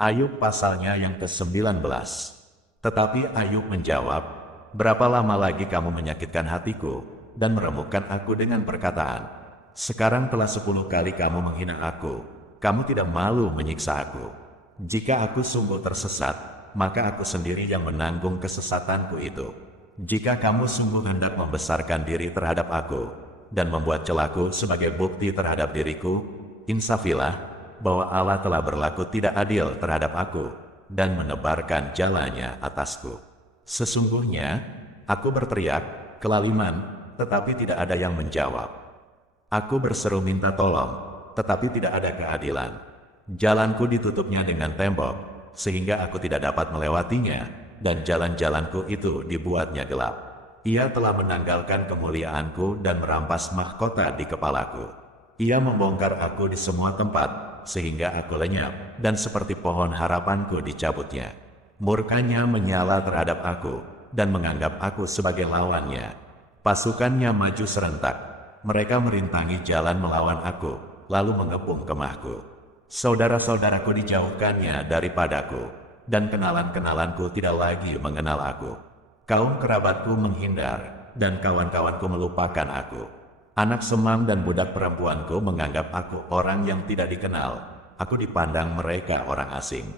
Ayub pasalnya yang ke-19. Tetapi Ayub menjawab, "Berapa lama lagi kamu menyakitkan hatiku dan meremukkan aku dengan perkataan? Sekarang telah 10 kali kamu menghina aku. Kamu tidak malu menyiksa aku. Jika aku sungguh tersesat, maka aku sendiri yang menanggung kesesatanku itu. Jika kamu sungguh hendak membesarkan diri terhadap aku dan membuat celaku sebagai bukti terhadap diriku, insafilah bahwa Allah telah berlaku tidak adil terhadap aku dan menebarkan jalannya atasku. Sesungguhnya, aku berteriak, kelaliman, tetapi tidak ada yang menjawab. Aku berseru minta tolong, tetapi tidak ada keadilan. Jalanku ditutupnya dengan tembok, sehingga aku tidak dapat melewatinya, dan jalan-jalanku itu dibuatnya gelap. Ia telah menanggalkan kemuliaanku dan merampas mahkota di kepalaku. Ia membongkar aku di semua tempat, sehingga aku lenyap, dan seperti pohon harapanku dicabutnya. Murkanya menyala terhadap aku, dan menganggap aku sebagai lawannya. Pasukannya maju serentak. Mereka merintangi jalan melawan aku, lalu mengepung kemahku. Saudara-saudaraku dijauhkannya daripadaku, dan kenalan-kenalanku tidak lagi mengenal aku. Kaum kerabatku menghindar, dan kawan-kawanku melupakan aku. Anak semam dan budak perempuanku menganggap aku orang yang tidak dikenal. Aku dipandang mereka orang asing.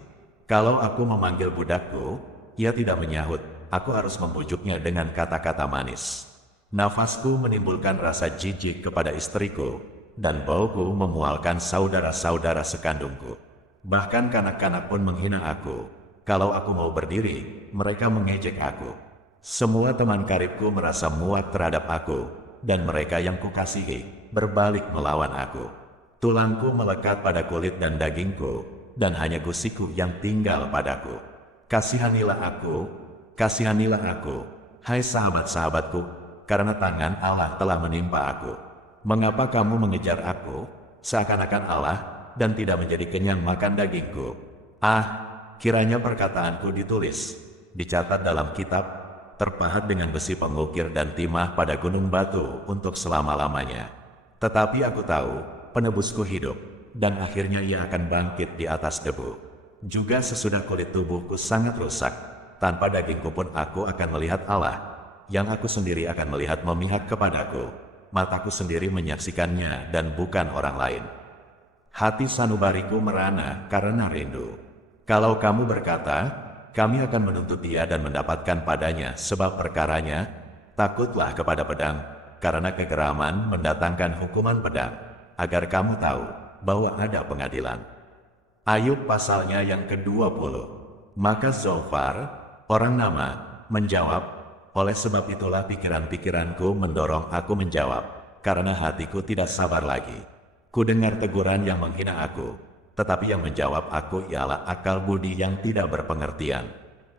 Kalau aku memanggil budakku, ia tidak menyahut. Aku harus membujuknya dengan kata-kata manis. Nafasku menimbulkan rasa jijik kepada istriku, dan bauku memualkan saudara-saudara sekandungku. Bahkan kanak-kanak pun menghina aku. Kalau aku mau berdiri, mereka mengejek aku. Semua teman karibku merasa muak terhadap aku, dan mereka yang kukasihi berbalik melawan aku. Tulangku melekat pada kulit dan dagingku, dan hanya gusiku yang tinggal padaku. Kasihanilah aku, hai sahabat-sahabatku, karena tangan Allah telah menimpa aku. Mengapa kamu mengejar aku, seakan-akan Allah, dan tidak menjadi kenyang makan dagingku? Kiranya perkataanku ditulis, dicatat dalam kitab, terpahat dengan besi pengukir dan timah pada gunung batu untuk selama-lamanya. Tetapi aku tahu, penebusku hidup, dan akhirnya ia akan bangkit di atas debu. Juga sesudah kulit tubuhku sangat rusak, tanpa dagingku pun aku akan melihat Allah, yang aku sendiri akan melihat memihak kepadaku. Mataku sendiri menyaksikannya dan bukan orang lain. Hati sanubariku merana karena rindu. Kalau kamu berkata, kami akan menuntut dia dan mendapatkan padanya sebab perkaranya, takutlah kepada pedang, karena kegeraman mendatangkan hukuman pedang, agar kamu tahu bahwa ada pengadilan. Ayub pasalnya yang ke-20. Maka Zophar, orang nama, menjawab, oleh sebab itulah pikiran-pikiranku mendorong aku menjawab, karena hatiku tidak sabar lagi. Ku dengar teguran yang menghina aku, tetapi yang menjawab aku ialah akal budi yang tidak berpengertian.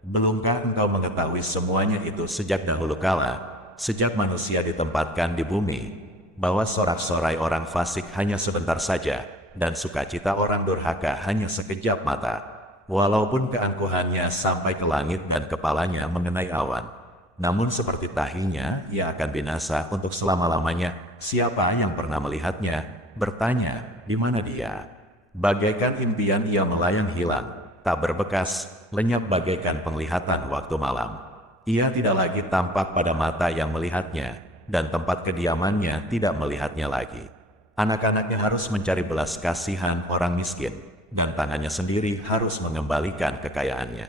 Belumkah engkau mengetahui semuanya itu sejak dahulu kala, sejak manusia ditempatkan di bumi, bahwa sorak-sorai orang fasik hanya sebentar saja, dan sukacita orang durhaka hanya sekejap mata. Walaupun keangkuhannya sampai ke langit dan kepalanya mengenai awan, namun seperti tahinya, ia akan binasa untuk selama-lamanya. Siapa yang pernah melihatnya, bertanya, di mana dia? Bagaikan impian ia melayang hilang, tak berbekas, lenyap bagaikan penglihatan waktu malam. Ia tidak lagi tampak pada mata yang melihatnya, dan tempat kediamannya tidak melihatnya lagi. Anak-anaknya harus mencari belas kasihan orang miskin, dan tangannya sendiri harus mengembalikan kekayaannya.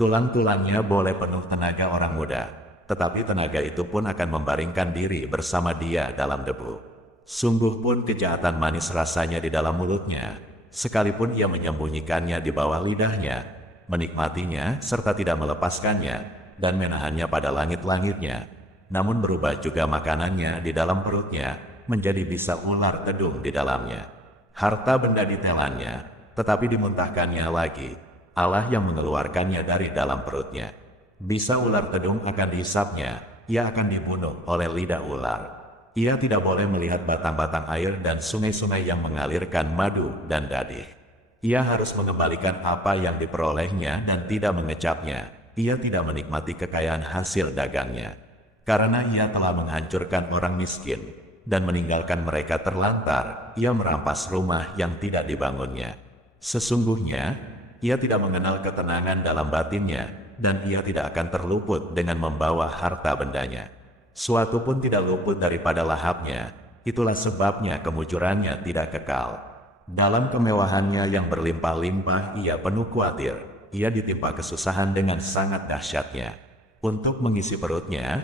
Tulang-tulangnya boleh penuh tenaga orang muda, tetapi tenaga itu pun akan membaringkan diri bersama dia dalam debu. Sungguh pun kejahatan manis rasanya di dalam mulutnya, sekalipun ia menyembunyikannya di bawah lidahnya, menikmatinya serta tidak melepaskannya, dan menahannya pada langit-langitnya, namun berubah juga makanannya di dalam perutnya, menjadi bisa ular tedung di dalamnya. Harta benda ditelannya, tetapi dimuntahkannya lagi, Allah yang mengeluarkannya dari dalam perutnya. Bisa ular tedung akan dihisapnya, ia akan dibunuh oleh lidah ular. Ia tidak boleh melihat batang-batang air dan sungai-sungai yang mengalirkan madu dan dadih. Ia harus mengembalikan apa yang diperolehnya dan tidak mengecapnya. Ia tidak menikmati kekayaan hasil dagangnya. Karena ia telah menghancurkan orang miskin dan meninggalkan mereka terlantar, ia merampas rumah yang tidak dibangunnya. Sesungguhnya, ia tidak mengenal ketenangan dalam batinnya, dan ia tidak akan terluput dengan membawa harta bendanya. Suatu pun tidak luput daripada lahapnya, itulah sebabnya kemujurannya tidak kekal. Dalam kemewahannya yang berlimpah-limpah ia penuh khawatir, ia ditimpa kesusahan dengan sangat dahsyatnya. Untuk mengisi perutnya,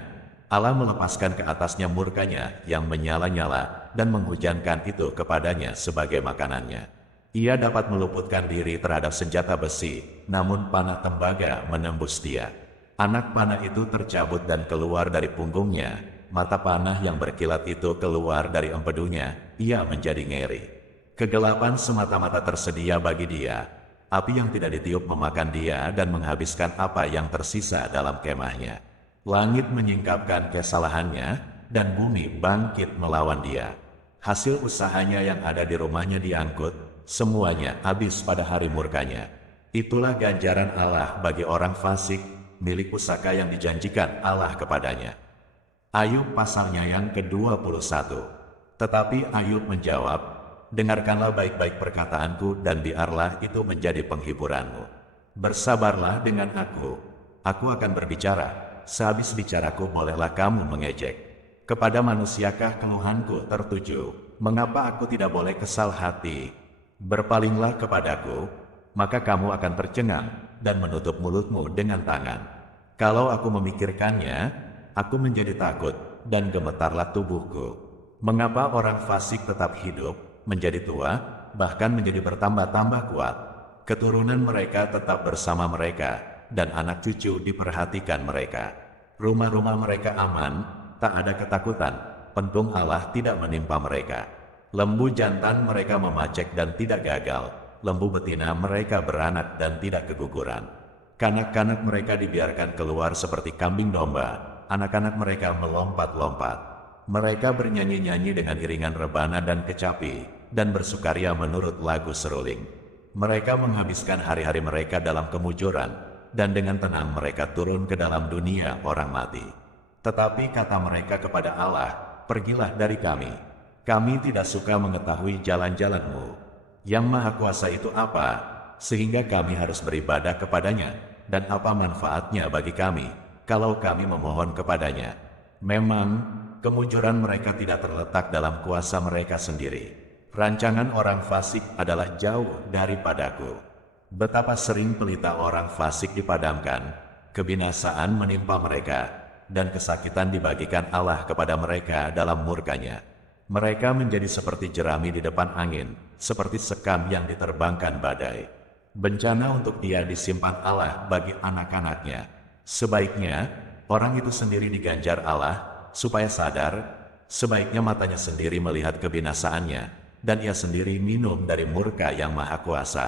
Allah melepaskan ke atasnya murkanya yang menyala-nyala dan menghujankan itu kepadanya sebagai makanannya. Ia dapat meluputkan diri terhadap senjata besi, namun panah tembaga menembus dia. Anak panah itu tercabut dan keluar dari punggungnya, mata panah yang berkilat itu keluar dari empedunya, ia menjadi ngeri. Kegelapan semata-mata tersedia bagi dia, api yang tidak ditiup memakan dia dan menghabiskan apa yang tersisa dalam kemahnya. Langit menyingkapkan kesalahannya, dan bumi bangkit melawan dia. Hasil usahanya yang ada di rumahnya diangkut, semuanya habis pada hari murkanya. Itulah ganjaran Allah bagi orang fasik, milik pusaka yang dijanjikan Allah kepadanya. Ayub pasalnya yang ke-21. Tetapi Ayub menjawab, dengarkanlah baik-baik perkataanku dan biarlah itu menjadi penghiburanmu. Bersabarlah dengan aku akan berbicara. Sehabis bicaraku bolehlah kamu mengejek. Kepada manusiakah keluhanku tertuju? Mengapa aku tidak boleh kesal hati? Berpalinglah kepadaku, maka kamu akan tercengang dan menutup mulutmu dengan tangan. Kalau aku memikirkannya, aku menjadi takut dan gemetarlah tubuhku. Mengapa orang fasik tetap hidup, menjadi tua, bahkan menjadi bertambah-tambah kuat? Keturunan mereka tetap bersama mereka, dan anak cucu diperhatikan mereka. Rumah-rumah mereka aman, tak ada ketakutan, pentung Allah tidak menimpa mereka. Lembu jantan mereka memacek dan tidak gagal, lembu betina mereka beranak dan tidak keguguran. Kanak-kanak mereka dibiarkan keluar seperti kambing domba, anak-anak mereka melompat-lompat. Mereka bernyanyi-nyanyi dengan iringan rebana dan kecapi, dan bersukaria menurut lagu seruling. Mereka menghabiskan hari-hari mereka dalam kemujuran, dan dengan tenang mereka turun ke dalam dunia orang mati. Tetapi kata mereka kepada Allah, pergilah dari kami. Kami tidak suka mengetahui jalan-jalan-Mu. Yang Maha Kuasa itu apa, sehingga kami harus beribadah kepadanya, dan apa manfaatnya bagi kami, kalau kami memohon kepadanya. Memang, kemujuran mereka tidak terletak dalam kuasa mereka sendiri. Rancangan orang fasik adalah jauh daripadaku. Betapa sering pelita orang fasik dipadamkan, kebinasaan menimpa mereka, dan kesakitan dibagikan Allah kepada mereka dalam murkanya. Mereka menjadi seperti jerami di depan angin, seperti sekam yang diterbangkan badai. Bencana untuk dia disimpan Allah bagi anak-anaknya. Sebaiknya, orang itu sendiri diganjar Allah, supaya sadar, sebaiknya matanya sendiri melihat kebinasaannya, dan ia sendiri minum dari murka yang Maha Kuasa.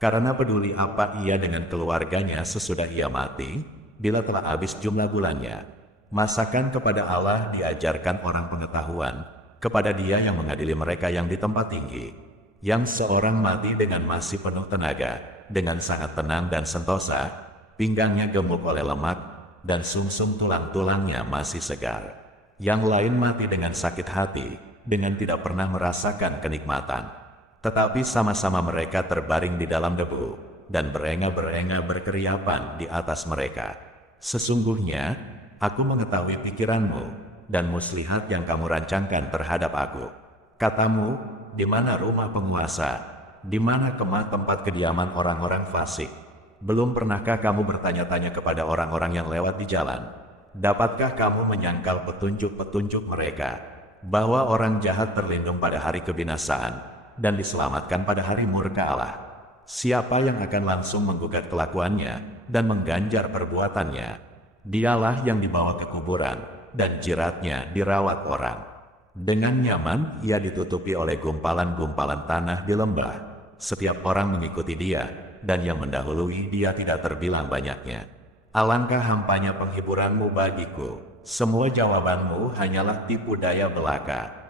Karena peduli apa ia dengan keluarganya sesudah ia mati, bila telah habis jumlah bulannya. Masakan kepada Allah diajarkan orang pengetahuan, kepada Dia yang mengadili mereka yang di tempat tinggi. Yang seorang mati dengan masih penuh tenaga, dengan sangat tenang dan sentosa, pinggangnya gemuk oleh lemak, dan sumsum tulang-tulangnya masih segar. Yang lain mati dengan sakit hati, dengan tidak pernah merasakan kenikmatan. Tetapi sama-sama mereka terbaring di dalam debu, dan berenga-berenga berkeriapan di atas mereka. Sesungguhnya, aku mengetahui pikiranmu, dan muslihat yang kamu rancangkan terhadap aku. Katamu, di mana rumah penguasa, di mana kemah tempat kediaman orang-orang fasik? Belum pernahkah kamu bertanya-tanya kepada orang-orang yang lewat di jalan? Dapatkah kamu menyangkal petunjuk-petunjuk mereka, bahwa orang jahat terlindung pada hari kebinasaan, dan diselamatkan pada hari murka Allah? Siapa yang akan langsung menggugat kelakuannya dan mengganjar perbuatannya? Dialah yang dibawa ke kuburan, dan jiratnya dirawat orang. Dengan nyaman ia ditutupi oleh gumpalan-gumpalan tanah di lembah. Setiap orang mengikuti dia, dan yang mendahului dia tidak terbilang banyaknya. Alangkah hampanya penghiburanmu bagiku, semua jawabanmu hanyalah tipu daya belaka.